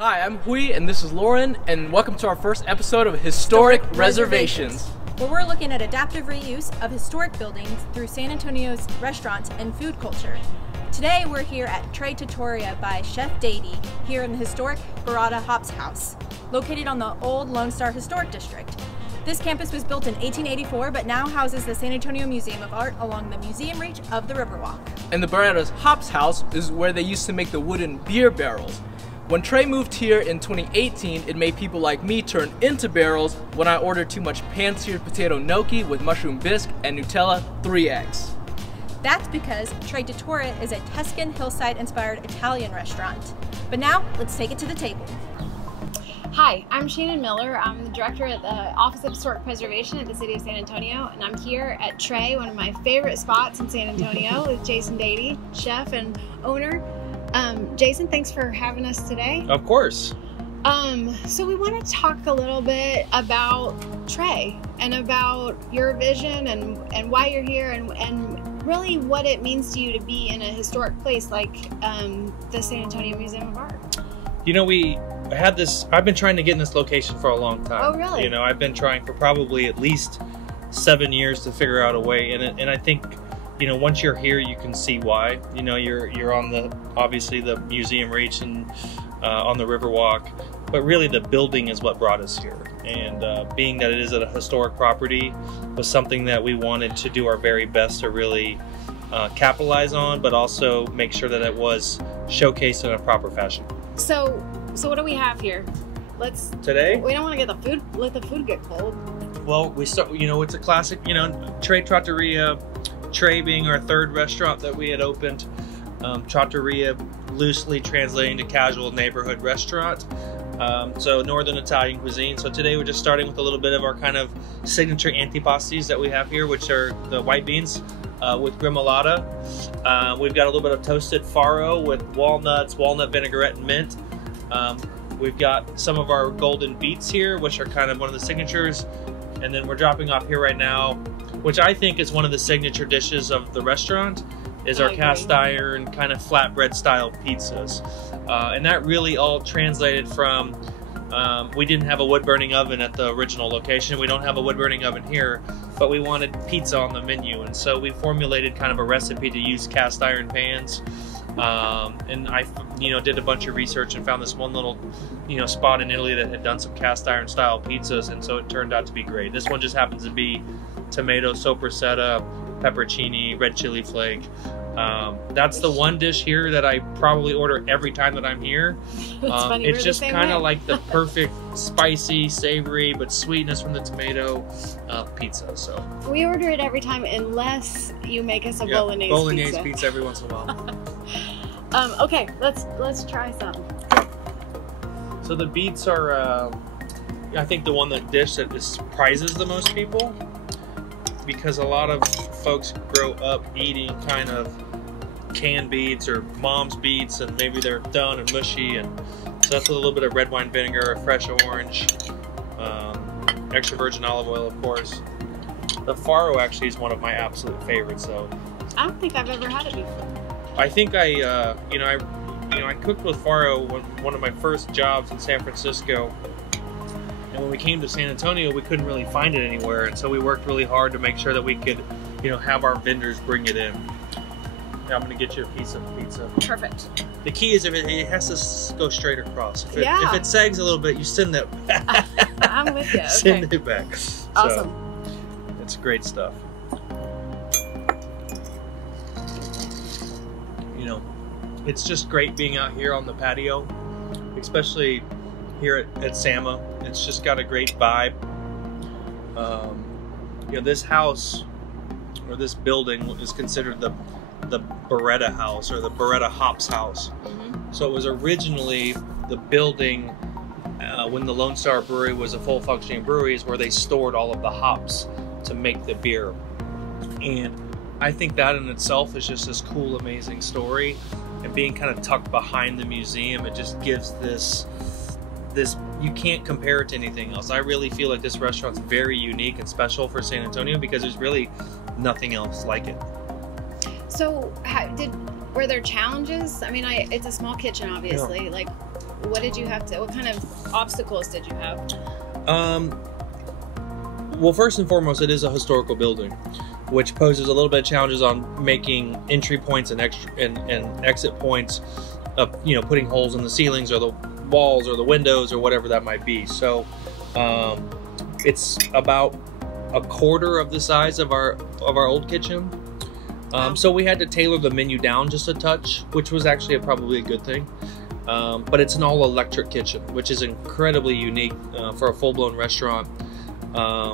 Hi, I'm Hui, and this is Lauren, and welcome to our first episode of Historic Reservations, where we're looking at adaptive reuse of historic buildings through San Antonio's restaurants and food culture. Today we're here at Tre Trattoria by Chef Dady, here in the historic Beretta Hops House, located on the old Lone Star Historic District. This campus was built in 1884, but now houses the San Antonio Museum of Art along the museum reach of the Riverwalk. And the Beretta Hops House is where they used to make the wooden beer barrels. When Tre moved here in 2018, it made people like me turn into barrels when I ordered too much pan-seared potato gnocchi with mushroom bisque and Nutella 3 eggs. That's because Tre Trattoria is a Tuscan hillside-inspired Italian restaurant. But now, let's take it to the table. Hi, I'm Shannon Miller. I'm the director at the Office of Historic Preservation at the City of San Antonio, and I'm here at Tre, one of my favorite spots in San Antonio, with Jason Dady, chef and owner. Jason, thanks for having us today. Of course. So we want to talk a little bit about Tre and about your vision and why you're here and really what it means to you to be in a historic place like the San Antonio Museum of Art. You know, I've been trying to get in this location for a long time. Oh, really? You know, I've been trying for probably at least 7 years to figure out a way, and I think, you know, once you're here, you can see why. You know, you're on obviously the museum reach and on the Riverwalk, but really the building is what brought us here. And being that it is a historic property was something that we wanted to do our very best to really capitalize on, but also make sure that it was showcased in a proper fashion. So what do we have here? Today? We don't want to let the food get cold. Well, we start, you know, it's a classic, you know, Tre Trattoria, Tre being our third restaurant that we had opened. Trattoria loosely translating to casual neighborhood restaurant. So Northern Italian cuisine. So today we're just starting with a little bit of our kind of signature antipastis that we have here, which are the white beans with gremolata. We've got a little bit of toasted farro with walnuts, walnut vinaigrette, and mint. We've got some of our golden beets here, which are kind of one of the signatures. And then we're dropping off here right now, which I think is one of the signature dishes of the restaurant, is our cast iron kind of flatbread style pizzas. And that really all translated from, we didn't have a wood burning oven at the original location. We don't have a wood burning oven here, but we wanted pizza on the menu. And so we formulated kind of a recipe to use cast iron pans. And I, you know, did a bunch of research and found this one little, you know, spot in Italy that had done some cast iron style pizzas, and so it turned out to be great. This one just happens to be tomato soppressata, pepperoncini, red chili flake. That's the one dish here that I probably order every time that I'm here. It's just kind of like the perfect spicy, savory, but sweetness from the tomato pizza. So we order it every time unless you make us a bolognese pizza every once in a while. Okay, let's try some. So the beets are, I think, the dish that surprises the most people, because a lot of folks grow up eating kind of canned beets or mom's beets, and maybe they're done and mushy, and so that's with a little bit of red wine vinegar, a fresh orange, extra virgin olive oil, of course. The farro actually is one of my absolute favorites, though. I don't think I've ever had it before. I think I cooked with farro one of my first jobs in San Francisco, and when we came to San Antonio, we couldn't really find it anywhere, and so we worked really hard to make sure that we could, you know, have our vendors bring it in. Yeah, I'm gonna get you a piece of pizza. Perfect. The key is it has to go straight across. If it sags a little bit, you send it back. I'm with you. Okay. Send it back. Awesome. So, it's great stuff. You know, it's just great being out here on the patio, especially here at Sama. It's just got a great vibe. You know, this house or this building is considered the Beretta House or the Beretta Hops House. Mm-hmm. So it was originally the building when the Lone Star Brewery was a full functioning brewery, is where they stored all of the hops to make the beer. And I think that in itself is just this cool, amazing story. And being kind of tucked behind the museum, it just gives this, you can't compare it to anything else. I really feel like this restaurant's very unique and special for San Antonio because there's really nothing else like it. So were there challenges? I mean, it's a small kitchen, obviously. Yeah. Like, what kind of obstacles did you have? Well, first and foremost, it is a historical building, which poses a little bit of challenges on making entry points and exit points of, putting holes in the ceilings or the walls or the windows or whatever that might be. So it's about a quarter of the size of our old kitchen. So we had to tailor the menu down just a touch, which was actually probably a good thing. But it's an all-electric kitchen, which is incredibly unique for a full-blown restaurant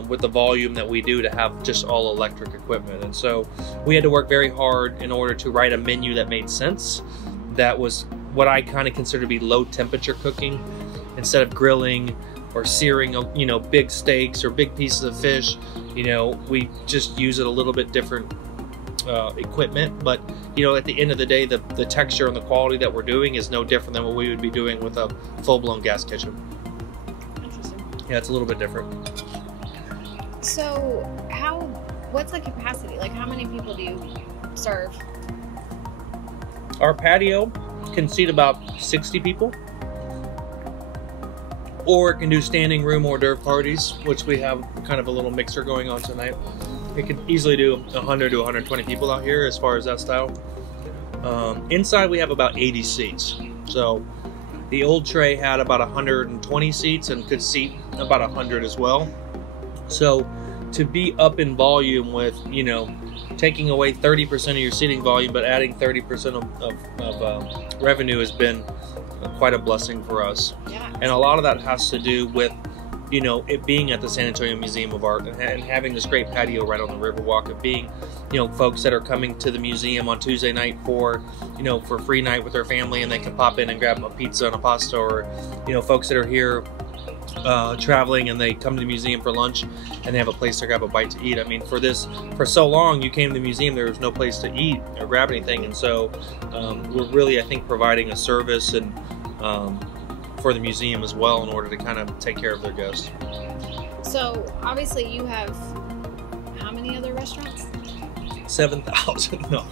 with the volume that we do to have just all-electric equipment. And so we had to work very hard in order to write a menu that made sense, that was what I kind of consider to be low-temperature cooking. Instead of grilling or searing, big steaks or big pieces of fish, we just use it a little bit different equipment, but at the end of the day, the texture and the quality that we're doing is no different than what we would be doing with a full-blown gas kitchen. Interesting. Yeah, it's a little bit different. So what's the capacity? Like, how many people do you serve? Our patio can seat about 60 people, or it can do standing room hors d'oeuvre parties, which we have kind of a little mixer going on tonight. It can easily do 100 to 120 people out here as far as that style. Inside we have about 80 seats. So the old Tre had about 120 seats and could seat about 100 as well. So to be up in volume with, taking away 30% of your seating volume but adding 30% of revenue has been quite a blessing for us. Yeah. And a lot of that has to do with it being at the San Antonio Museum of Art and having this great patio right on the Riverwalk, of being, folks that are coming to the museum on Tuesday night for free night with their family, and they can pop in and grab a pizza and a pasta, or, folks that are here traveling and they come to the museum for lunch and they have a place to grab a bite to eat. I mean, for so long you came to the museum, there was no place to eat or grab anything, and so we're really, I think, providing a service and for the museum as well in order to kind of take care of their guests. So obviously you have how many other restaurants? 7,000. No.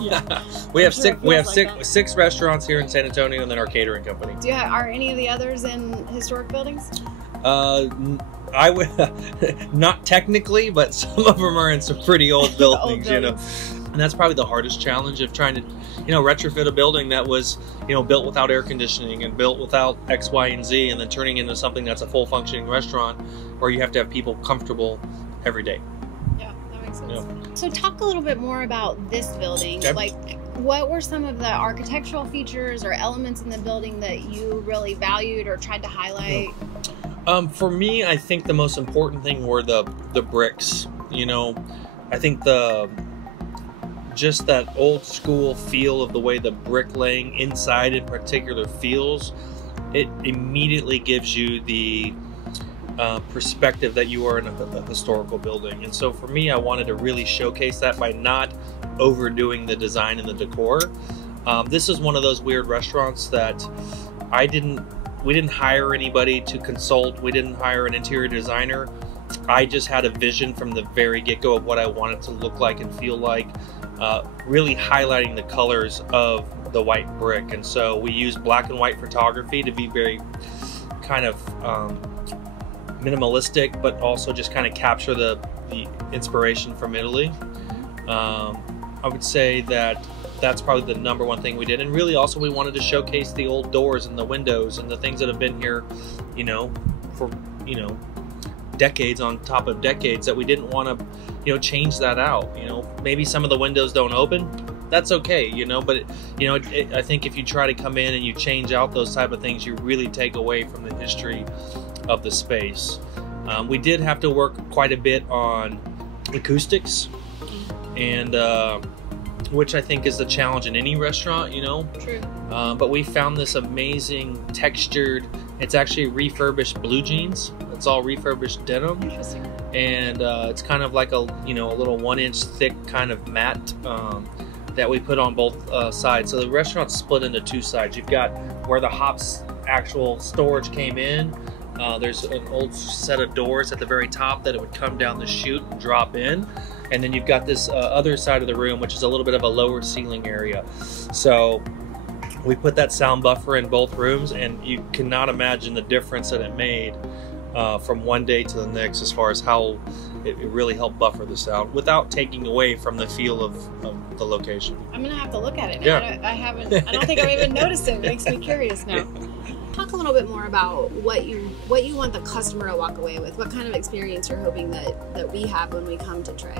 Yeah. We have six restaurants here in San Antonio, and then our catering company. Are any of the others in historic buildings? I would not technically, but some of them are in some pretty old buildings, And that's probably the hardest challenge of trying to, retrofit a building that was, built without air conditioning and built without X, Y, and Z, and then turning into something that's a full functioning restaurant where you have to have people comfortable every day. Yeah, that makes sense. Yeah. So talk a little bit more about this building. Okay. Like, what were some of the architectural features or elements in the building that you really valued or tried to highlight? For me, I think the most important thing were the bricks. I think just that old school feel of the way the bricklaying inside in particular feels, it immediately gives you the perspective that you are in a historical building. And so for me, I wanted to really showcase that by not overdoing the design and the decor. This is one of those weird restaurants that we didn't hire anybody to consult. We didn't hire an interior designer. I just had a vision from the very get-go of what I wanted to look like and feel like, really highlighting the colors of the white brick. And so we used black and white photography to be very kind of minimalistic, but also just kind of capture the inspiration from Italy. I would say that's probably the number one thing we did. And really also we wanted to showcase the old doors and the windows and the things that have been here, for, decades on top of decades, that we didn't want to, change that out. Maybe some of the windows don't open. That's okay, but I think if you try to come in and you change out those type of things, you really take away from the history of the space. We did have to work quite a bit on acoustics, and which I think is the challenge in any restaurant, True. But we found this amazing textured, it's actually refurbished blue jeans. It's all refurbished denim. Interesting. And it's kind of like a little 1-inch thick kind of mat that we put on both sides. So the restaurant's split into two sides. You've got where the hops actual storage came in. There's an old set of doors at the very top that it would come down the chute and drop in. And then you've got this other side of the room, which is a little bit of a lower ceiling area. So we put that sound buffer in both rooms, and you cannot imagine the difference that it made from one day to the next, as far as how it really helped buffer the sound without taking away from the feel of the location. I'm gonna have to look at it now. Yeah. I don't think I've even noticed it. It makes me curious now. Talk a little bit more about what you want the customer to walk away with. What kind of experience you're hoping that we have when we come to Tre?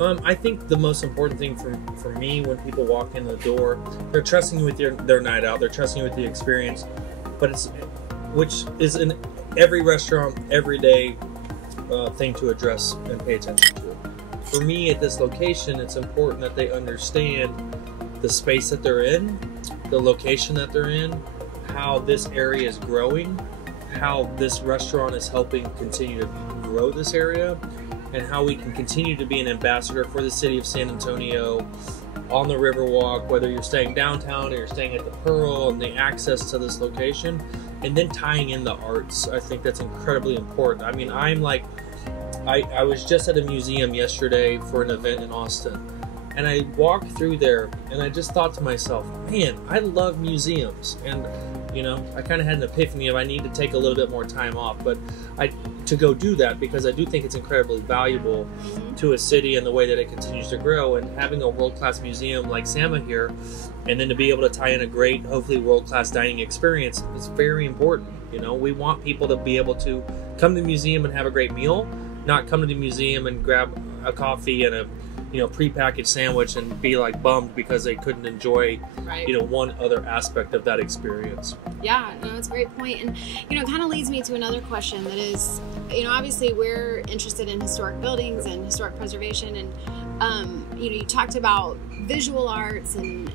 I think the most important thing for me when people walk in the door, they're trusting you with their night out. They're trusting you with the experience, which is in every restaurant, every day thing to address and pay attention to. For me at this location, it's important that they understand the space that they're in, the location that they're in, how this area is growing, how this restaurant is helping continue to grow this area, and how we can continue to be an ambassador for the city of San Antonio on the Riverwalk, whether you're staying downtown or you're staying at the Pearl, and the access to this location, and then tying in the arts. I think that's incredibly important. I mean, I was just at a museum yesterday for an event in Austin, and I walked through there and I just thought to myself, man, I love museums. And I kind of had an epiphany of I need to take a little bit more time off, but to go do that, because I do think it's incredibly valuable to a city and the way that it continues to grow. And having a world-class museum like SAMA here, and then to be able to tie in a great, hopefully world-class dining experience, is very important. We want people to be able to come to the museum and have a great meal, not come to the museum and grab a coffee and a prepackaged sandwich and be like bummed because they couldn't enjoy one other aspect of that experience. Yeah, no, it's a great point. And it kind of leads me to another question that is, obviously we're interested in historic buildings and historic preservation, and you talked about visual arts and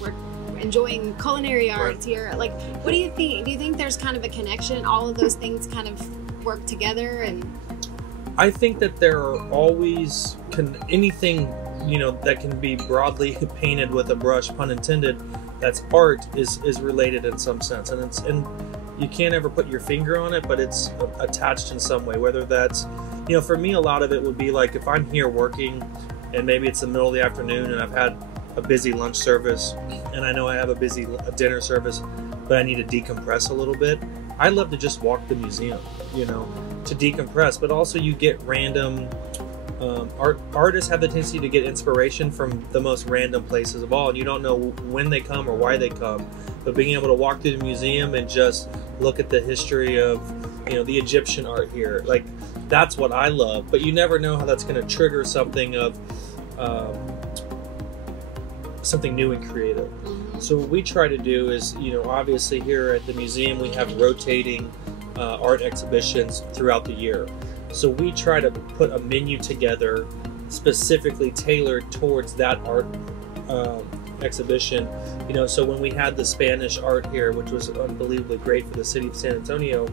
we're enjoying culinary arts here. Like, what do you think? Do you think there's kind of a connection? All of those things kind of work together? And I think that there are always anything that can be broadly painted with a brush, pun intended, that's art is related in some sense, and you can't ever put your finger on it, but it's attached in some way. Whether that's for me, a lot of it would be like if I'm here working and maybe it's the middle of the afternoon and I've had a busy lunch service and I know I have a busy dinner service, but I need to decompress a little bit. I love to just walk the museum, to decompress. But also you get random artists have the tendency to get inspiration from the most random places of all, and you don't know when they come or why they come. But being able to walk through the museum and just look at the history of the Egyptian art here, like, that's what I love. But you never know how that's going to trigger something of something new and creative. So what we try to do is, obviously here at the museum we have rotating art exhibitions throughout the year. So we try to put a menu together specifically tailored towards that art exhibition. So when we had the Spanish art here, which was unbelievably great for the city of San Antonio,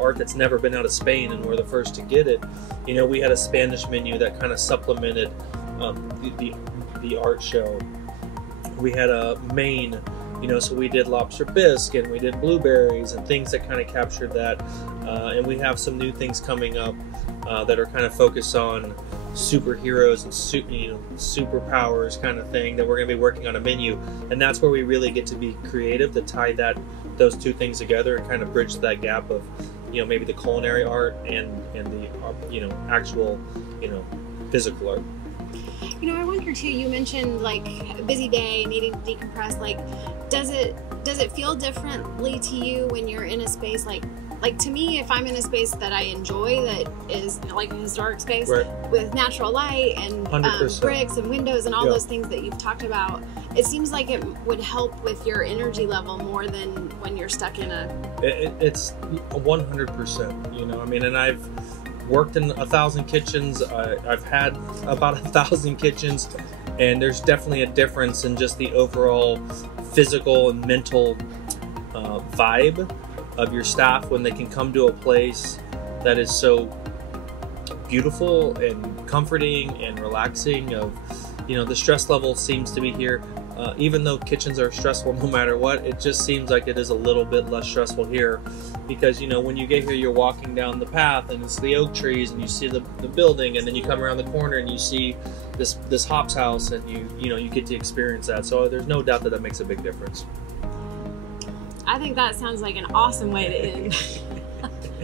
art that's never been out of Spain, and we're the first to get it. We had a Spanish menu that kind of supplemented the art show. We had a Maine, so we did lobster bisque and we did blueberries and things that kind of captured that. And we have some new things coming up that are kind of focused on superheroes and superpowers kind of thing, that we're going to be working on a menu. And that's where we really get to be creative to tie those two things together and kind of bridge that gap of maybe the culinary art and the actual physical art. I wonder too, you mentioned like a busy day, needing to decompress. Like, does it feel differently to you when you're in a space like to me, if I'm in a space that I enjoy, that is like a historic space, right, with natural light and bricks and windows and all those things that you've talked about, it seems like it would help with your energy level more than when you're stuck in It's 100%. And I've worked in 1,000 kitchens. I've had about 1,000 kitchens, and there's definitely a difference in just the overall physical and mental vibe of your staff when they can come to a place that is so beautiful and comforting and relaxing, of You know, the stress level seems to be here. Even though kitchens are stressful no matter what, it just seems like it is a little bit less stressful here, because you know, when you get here, you're walking down the path and it's the oak trees and you see the building, and then you come around the corner and you see this hops house, and you know, you get to experience that. So there's no doubt that that makes a big difference. I think that sounds like an awesome way to end.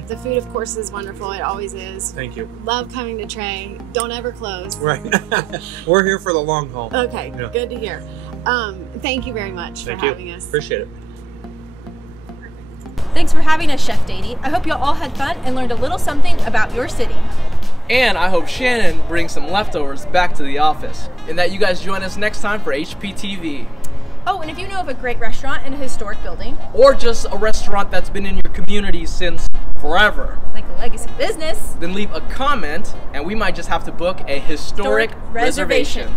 The food, of course, is wonderful. It always is. Thank you. Love coming to Tre. Don't ever close. Right. We're here for the long haul. Okay, Yeah. good to hear. Thank you very much for having us. Appreciate it. Thanks for having us, Chef Dady. I hope you all had fun and learned a little something about your city. And I hope Shannon brings some leftovers back to the office. And that you guys join us next time for HPTV. Oh, and if you know of a great restaurant in a historic building, Or just a restaurant that's been in your community since forever, like a legacy business, then leave a comment and we might just have to book a historic reservation.